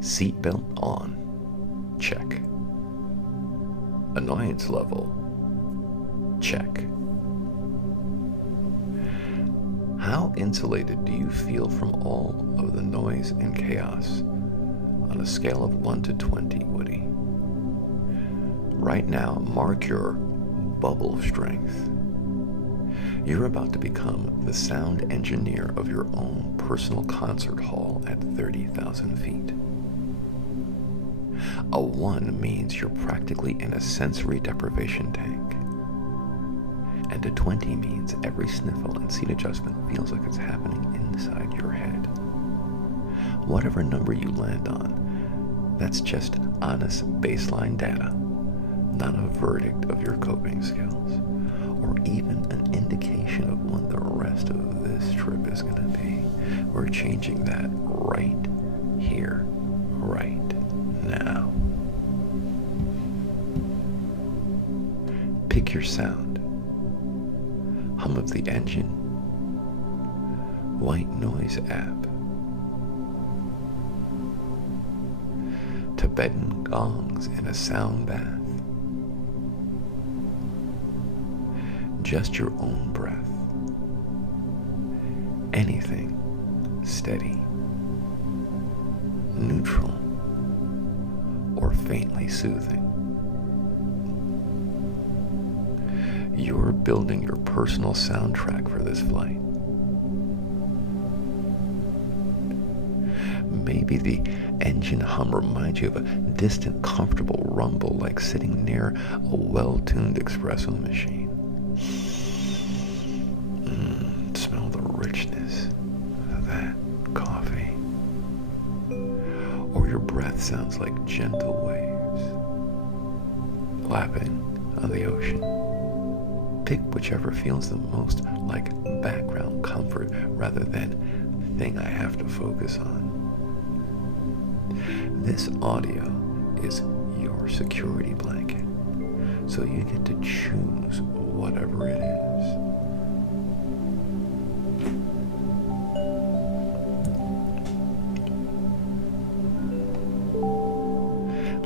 Seatbelt on. Check. Annoyance level. Check. How insulated do you feel from all of the noise and chaos on a scale of 1 to 20, Woody? Right now, mark your bubble strength. You're about to become the sound engineer of your own personal concert hall at 30,000 feet. A 1 means you're practically in a sensory deprivation tank. And a 20 means every sniffle and seat adjustment feels like it's happening inside your head. Whatever number you land on, that's just honest baseline data, not a verdict of your coping skills, or even an indication of when the rest of this trip is going to be. We're changing that right here, right now. Pick your sound. Hum of the engine. White noise app. Tibetan gongs in a sound bath. Just your own breath. Anything steady, neutral, or faintly soothing. You're building your personal soundtrack for this flight. Maybe the engine hum reminds you of a distant, comfortable rumble like sitting near a well-tuned espresso machine. Smell the richness of that coffee. Or your breath sounds like gentle waves lapping on the ocean. Pick whichever feels the most like background comfort rather than thing I have to focus on. This audio is your security blanket, so you get to choose whatever it is.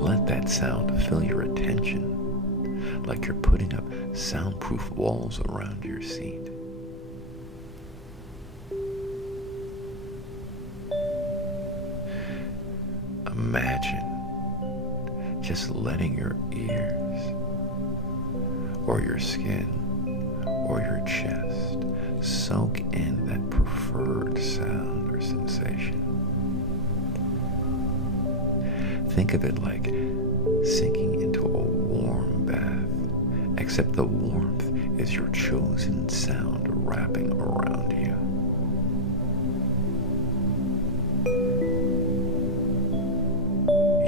Let that sound fill your attention, like you're putting up soundproof walls around your seat. Imagine just letting your ears, or your skin, or your chest soak in that preferred sound or sensation. Think of it like sinking into a warm bath, except the warmth is your chosen sound wrapping around you.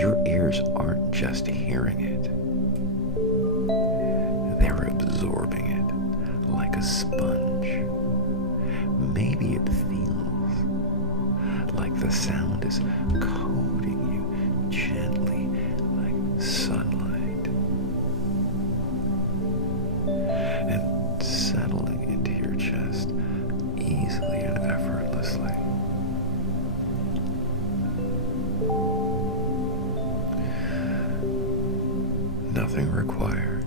Your ears aren't just hearing it, they're absorbing it like a sponge. Maybe it feels like the sound is coating you gently like sunlight and settling into your chest easily and effortlessly. Nothing required.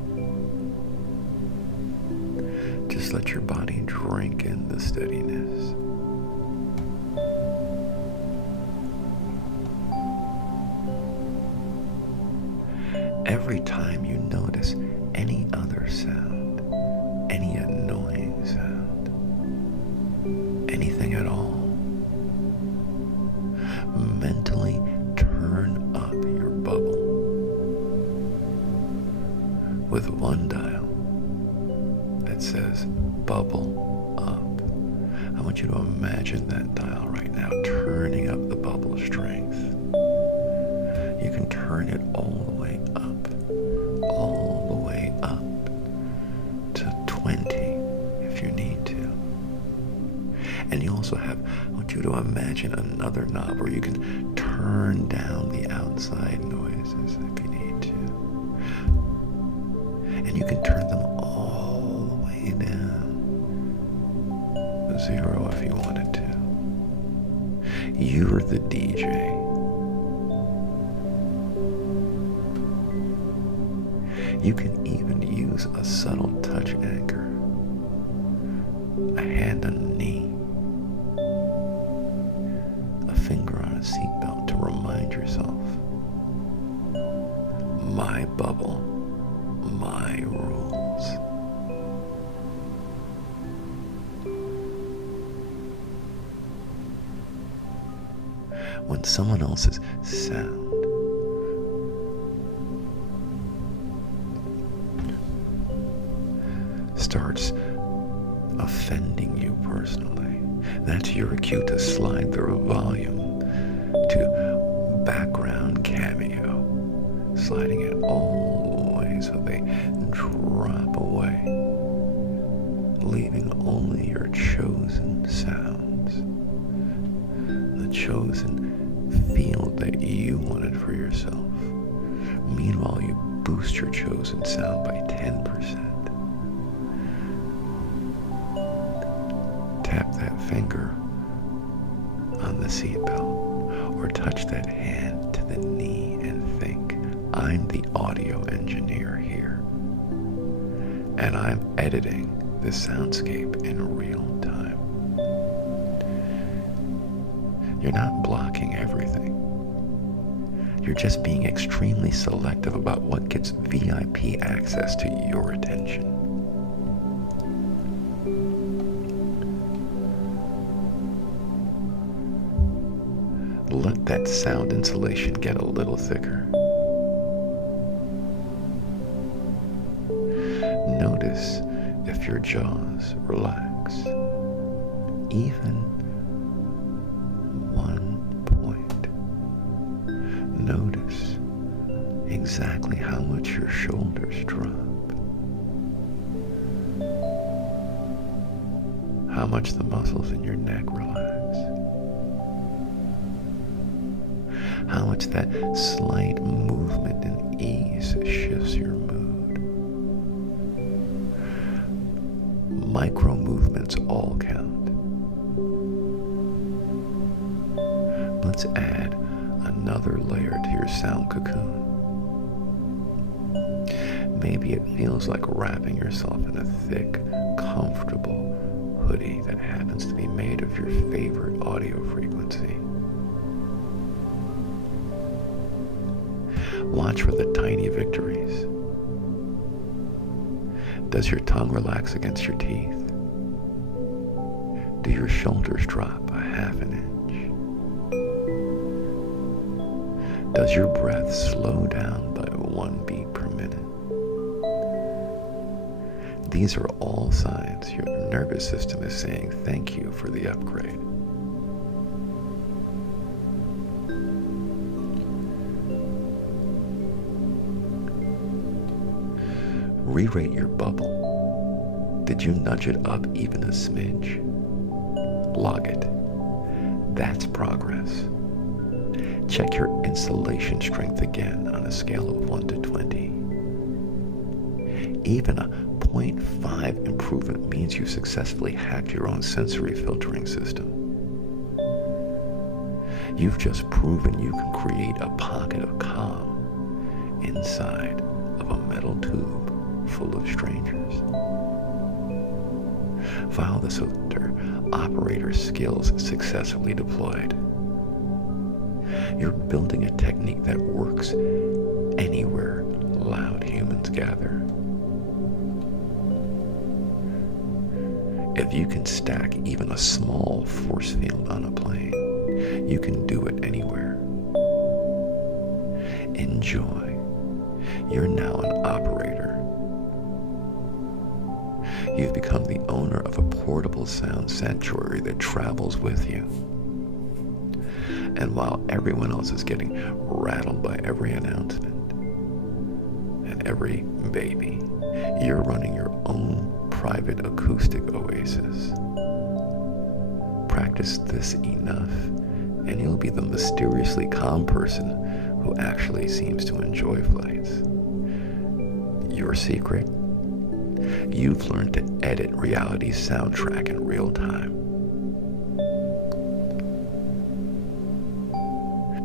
Just let your body drink in the steadiness. Every time you notice any other sound, any annoying sound, anything at all, mentally turn up your bubble with one dial that says bubble up. I want you to imagine that dial right now turning up the bubble strength. You can turn it all the way up to 20 if you need to. And you also I want you to imagine another knob where you can turn down the outside noises if you need to. And you can turn them all the way down to 0 if you wanted to. You're the DJ. You can even use a subtle touch anchor, a hand on a knee, a finger on a seatbelt to remind yourself, my bubble, my rules. When someone else's sound starts offending you personally, that's your cue to slide their volume to background cameo, sliding it all the way so they drop away, leaving only your chosen sounds, the chosen field that you wanted for yourself. Meanwhile, you boost your chosen sound by 10%. Tap that finger on the seatbelt or touch that hand to the knee and think, I'm the audio engineer here, and I'm editing the soundscape in real time. You're not blocking everything. You're just being extremely selective about what gets VIP access to your attention. Let that sound insulation get a little thicker. Notice if your jaws relax, even 1 point. Notice exactly how much your shoulders drop, how much the muscles in your neck relax, how much that slight movement and ease shifts your mood. Micro movements all count. Let's add another layer to your sound cocoon. Maybe it feels like wrapping yourself in a thick, comfortable hoodie that happens to be made of your favorite audio frequency. Watch for the tiny victories. Does your tongue relax against your teeth? Do your shoulders drop a half an inch? Does your breath slow down by 1 beat per minute? These are all signs your nervous system is saying thank you for the upgrade. Re-rate your bubble. Did you nudge it up even a smidge? Log it. That's progress. Check your insulation strength again on a scale of 1 to 20. Even a 0.5 improvement means you successfully hacked your own sensory filtering system. You've just proven you can create a pocket of calm inside of a metal tube full of strangers. File this under operator skills successfully deployed. You're building a technique that works anywhere loud humans gather. If you can stack even a small force field on a plane, you can do it anywhere. Enjoy. You're now an operator. You've become the owner of a portable sound sanctuary that travels with you. And while everyone else is getting rattled by every announcement and every baby, you're running your own private acoustic oasis. Practice this enough, and you'll be the mysteriously calm person who actually seems to enjoy flights. Your secret? You've learned to edit reality's soundtrack in real time.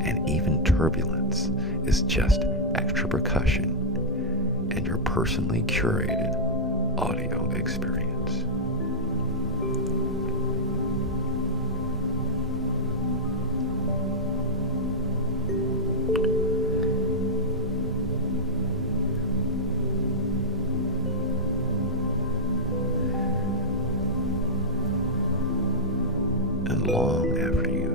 And even turbulence is just extra percussion and your personally curated audio experience. And long after you've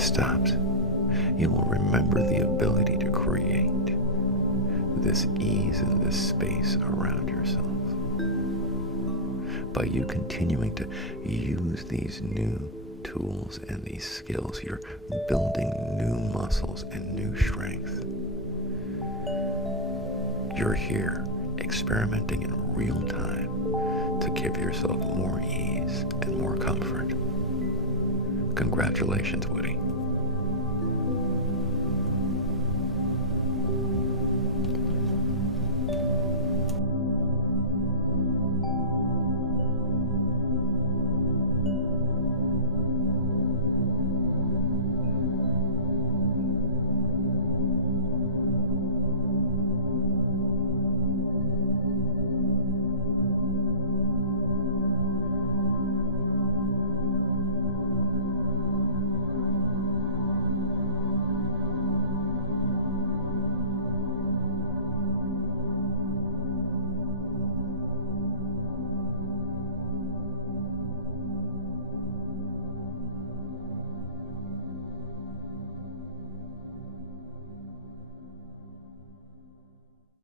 stopped, you will remember the ability to create this ease and this space around yourself. By you continuing to use these new tools and these skills, you're building new muscles and new strength. You're here experimenting in real time to give yourself more ease and more comfort. Congratulations, Woody.